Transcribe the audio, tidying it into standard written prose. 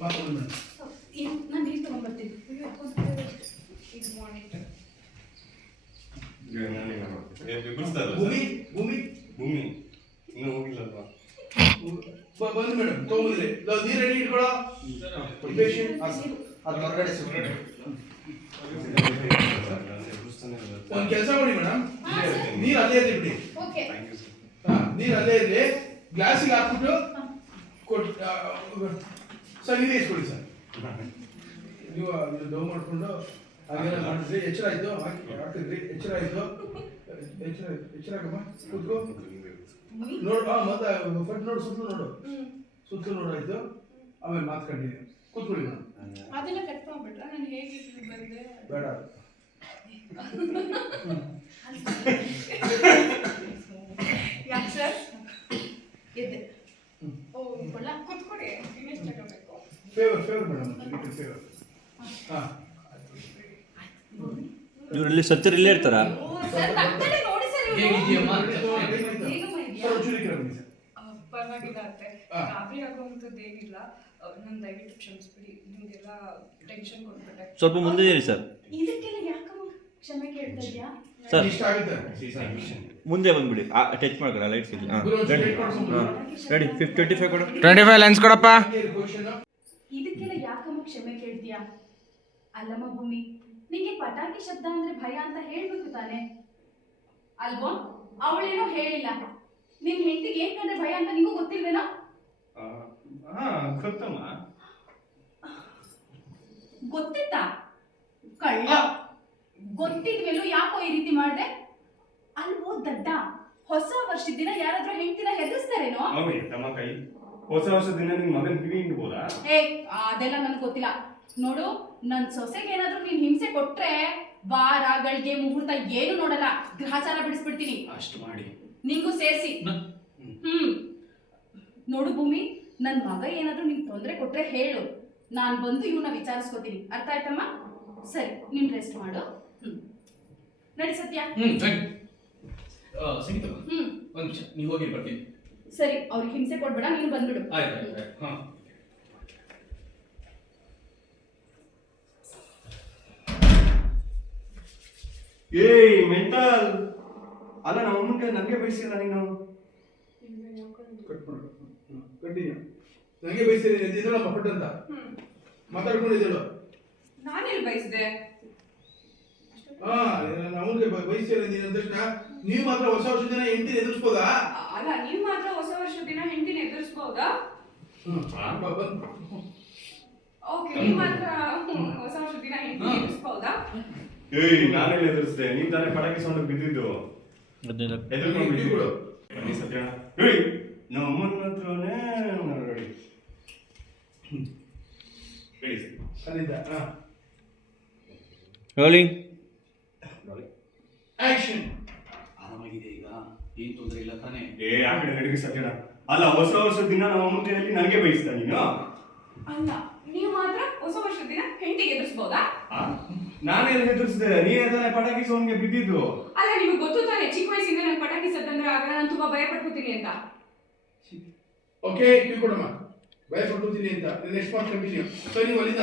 ಮಾತಾಡೋಣ. ನಾನು ನೀರು ತಗೊಂಡ್ಬರ್ತೀನಿ. ಇದು ಮಾನಿಟರ್. ಭೂಮಿ ಭೂಮಿ ಭೂಮಿ ಇನ್ನೂ ಹೋಗಿಲ್ಲಲ್ವಾ? ಬಂದು ಮೇಡಮ್ ತಗೊಂಡ್ಬಂದ್ರಿ. ನೀರು ರೆಡಿ ಇಟ್ಕೊಳ್ಳೋ. ಅದು ಹೊರಗಡೆ ಸುಮ್ಮನೆ ಒಂದು ಕೆಲಸ ಮಾಡಿ ಮೇಡಮ್, ನೀರು ಅಲ್ಲೇ ಇರಲಿ ಬಿಡಿ. ಓಕೆ. ನೀರು ಅಲ್ಲೇ ಇರಲಿ. ಗ್ಲಾಸಿಗೆ ಹಾಕ್ಬಿಟ್ಟು ಕೊಟ್ಟು ಸರ್ ನೀವೇ ಇಸ್ಕೊಳ್ಳಿ ಸರ್. ನೀವು ಡೌ ಮಾಡಿಕೊಂಡು ಹಾಗೆಲ್ಲ ಮಾಡಿದ್ರಿ. ಎಚ್ಚರ ಆಯಿತು, ಹಾಕಿದ್ರಿ. ಎಚ್ಚರ ಆಯಿತು, ಎಚ್ಚರ ಆಗಮ್ಮ. ಕೂತ್ಕೋ ನೋಡು. ಮತ್ತೆ ಫಟ್ ನೋಡು, ಸುತ್ತಲೂ ನೋಡು, ಸುತ್ತಲೂ ನೋಡಾಯ್ತು. ಆಮೇಲೆ ಮಾತ್ಕೊಂಡಿದ್ದೀನಿ. ಕೂತ್ಕೊಳ್ಳಿ ಮೇಡಮ್. ಅದೆಲ್ಲ ಕಟ್ ಮಾಡ್ಬಿಟ್ರೆ ನಾನು ಹೇಗೆ ಬಂದೆ? ಬೇಡ. ಯಾಕೆ ಸರ್? ಎದ್ದೆ. ಓ ಕೊಲ್ಲ ಕೂತ್ಕೊಡಿ. ಇನ್ನೆಷ್ಟು ತಗೋಬೇಕು? Favour madam, favour. ಹಾಂ, ಇವರಲ್ಲಿ ಸತ್ಯರು ಇಲ್ಲೇ ಇರ್ತಾರಾ? ಸರ್ ನಕ್ಕಡೆ ನೋಡಿ ಸರ್. ಹೇಗಿದೆಯಮ್ಮ? ಪರವಾಗಿಲ್ಲ ಅತ್ತೆ. ಗಾಬರಿ ಆಗುವಂಥದ್ದು ಏನಿಲ್ಲ. ನಾನು ದಯವಿಟ್ಟು ಕ್ಷಮಿಸ್ಬಿಡಿ. ನಿಮಗೆಲ್ಲ ಟೆನ್ಷನ್ ಕೊಟ್ಬಿಟ್ಟೆ. ಸ್ವಲ್ಪ ಮುಂದೆ ಇರಿ ಸರ್. ಇದಕ್ಕೆಲ್ಲ ಯಾಕಮ್ಮ ಕ್ಷಮೆ ಕೇಳ್ತಾ ಇದೆಯಾ? ಸರ್ ಇಷ್ಟ ಆಗುತ್ತೆ. ಮುಂದೆ ಬಂದ್ಬಿಡಿ. ಟಚ್ ಮಾಡ್ಕೊಳ್ಳ ಲೈಟ್ಸ್ ಇಲ್ಲಿ. ಹಾಂ ರೆಡಿ. ಹಾಂ ರೆಡಿ. 25 ಕೊಡು. 25 ಲೆನ್ಸ್ ಕೊಡಪ್ಪ. ಇದಕ್ಕೆಲ್ಲ ಯಾಕಮ್ಮ ಕ್ಷಮೆ ಕೇಳ್ತೀಯಾ? ಅಲ್ಲಮ್ಮ ಭೂಮಿ, ನಿಂಗೆ ಪಟಾಕಿ ಶಬ್ದ ಅಂದ್ರೆ ಭಯ ಅಂತ ಹೇಳ್ಬೇಕು ತಾನೆ ಅಲ್ವಾ? ಅವಳೇನೋ ಹೇಳಿಲ್ಲ. ನಿನ್ ಹೆಂಡತಿಗೆ ಏನ್ ಕಂಡ್ರೆ ಭಯ ಅಂತ ನಿಂಗೂ ಗೊತ್ತಿಲ್ವೇನೋ? ಗೊತ್ತಮ್ಮ. ಗೊತ್ತಿತ್ತಾ? ಕಳ್ಳ. ಗೊತ್ತಿದ್ಮೇಲೂ ಯಾಕೋ ಈ ರೀತಿ ಮಾಡ್ದೆ? ಅಲ್ವೋ ದಡ್ಡ, ಹೊಸ ವರ್ಷದ ದಿನ ಯಾರಾದ್ರೂ ಹೆಂಡತಿನ ಹೆದರ್ಸ್ತಾರೇನೋ? ತಮ್ಮ ಕೈ ಹೊಸ ವರ್ಷದ ದಿನ ನಿನ್ ಮಗನ್ ಕಿವಿ ಹಿಂಡ್ಬೋದಾ? ಅದೆಲ್ಲ ನನ್ಗೆ ಗೊತ್ತಿಲ್ಲ. ನೋಡು, ನನ್ ಸೊಸೆಗೆ ಏನಾದ್ರೂ ನೀನ್ ಹಿಂಸೆ ಕೊಟ್ರೆ ವಾರ ಗಳಿಗೆ ಮುಹೂರ್ತ ಏನು ನೋಡಲ್ಲ, ಗ್ರಹಚಾರ ಬಿಡಿಸ್ಬಿಡ್ತೀನಿ. ಅಷ್ಟು ಮಾಡಿ ನಿಂಗೂ ಸೇರಿಸಿ. ನೋಡು ಭೂಮಿ, ನನ್ ಮಗ ಏನಾದ್ರೂ ನಿಂಗೆ ತೊಂದರೆ ಕೊಟ್ರೆ ಹೇಳು, ನಾನ್ ಬಂದು ಇವನ್ನ ವಿಚಾರಿಸ್ಕೋತೀನಿ. ಅರ್ಥ ಆಯ್ತಮ್ಮ? ಸರಿ, ನೀನ್ ರೆಸ್ಟ್ ಮಾಡು. ನಡಿ ಸತ್ಯ. ಸಂಗೀತ ಒಂದು ನಿಮಿಷ, ನೀವು ಹೋಗಿ ಬರ್ತೀನಿ. ಸರಿ, ಅವ್ರಿಗೆ ಹಿಂಸೆ ಕೊಡ್ಬೇಡ, ನೀನು ಬಂದ್ಬಿಡು. ಆಯ್ತು. ಹಾಂ, ಏಯ್ ಮೆಂಟಲ್ ಅಲ್ಲ, ನಾವು ಮುಂದೆ ನನಗೆ ಬಯಸಿಲ್ಲ ನೀನು. ಕಟ್ ಮಾಡು. ಕಂಟಿನ್ಯೂ. ನನಗೆ ಬಯಸ್ತೀರಿ ಇದ್ರಲ್ಲ ಪಟ್ ಅಂತ ಮಾತಾಡ್ಕೊಂಡಿದ್ದೇಳು. ನಾನೆಲ್ಲಿ ಬಯಸ್ದೆ? ನಮಗೆ ಬಯಸ್ತೀರಿ ನೀನು ಅಂದ ತಕ್ಷಣ ನೀವು ಮಾತ್ರ ಹೊಸ ವರ್ಷದ ದಿನ ಹೆಂಡತಿನ ಎದುರಿಸ್ಬೋದಾ? ಅಲ್ಲ, ನೀವು ಮಾತ್ರ ಹೊಸ ವರ್ಷದ ದಿನ ಹೆಂಡತಿನ ಎದುರಿಸಬಹುದಾ? ಓಕೆ, ನೀವು ಮಾತ್ರ ಹೊಸ ವರ್ಷದ ದಿನ ಹೆಂಡತಿನ ಎದುರಿಸಬಹುದಾ? ಏಯ್ ನಾನೆಲ್ಲ ಎದುರಿಸ್ದೆ, ನೀನ್ ತಾನೇ ಪಟಾಕಿ ಸೌಂಡ್ ಬಿದ್ದಿದ್ದು. ಬಿಡು. ಬನ್ನಿ ಸತ್ಯಣ್ಣ. ಹೇಳಿ ನಮ್ಮನ್ನ ಹತ್ರನೇ ನೋಡಿ ಹೇಳಿ ಸರ್. ಅಲ್ಲಿಂದ ರೋಲಿಂಗ್ ಆಕ್ಷನ್. ಆರಾಮಾಗಿದೆ ಈಗ, ಏನ್ ತೊಂದರೆ ಇಲ್ಲ ತಾನೇ? ಆ ಕಡೆ ನಡಿಗೆ ಸತ್ಯಣ್ಣ. ಅಲ್ಲ, ಹೊಸ ವರ್ಷದ ದಿನ ನಮ್ಮ ಮುಂದೆಯಲ್ಲಿ ನನಗೆ ಬಯಸ್ತಾ ನೀನು? ಅಲ್ಲ, ನೀವು ಮಾತ್ರ ಹೊಸ ವರ್ಷದ ದಿನ ಹೆಂಡತಿಗೆ ಎದುರಿಸಬಹುದಾ? ನಾನೇನು ಹೆದರ್ಸಿದೆ, ನೀನೇ ತಾನೇ ಪಟಾಕಿ ಸೌಂಡ್ಗೆ ಬಿದ್ದಿದ್ದು. ಅಲ್ಲ, ನಿಮಗೆ ಗೊತ್ತು ತಾನೆ ಚಿಕ್ಕ ವಯಸ್ಸಿಂದ ನಾನು ಪಟಾಕಿ ಸದ್ದಂದ್ರೆ ಆಗ ನಾನು ತುಂಬಾ ಭಯ ಪಟ್ಕೋತೀನಿ ಅಂತ. ಓಕೆ, ನೀವು ಕೊಡಮ್ಮ. ಭಯ ಪಡ್ಕೋತೀನಿ ಅಂತ. Next mark continue. ಸೊ ನೀವು ಅಲ್ಲಿಂದ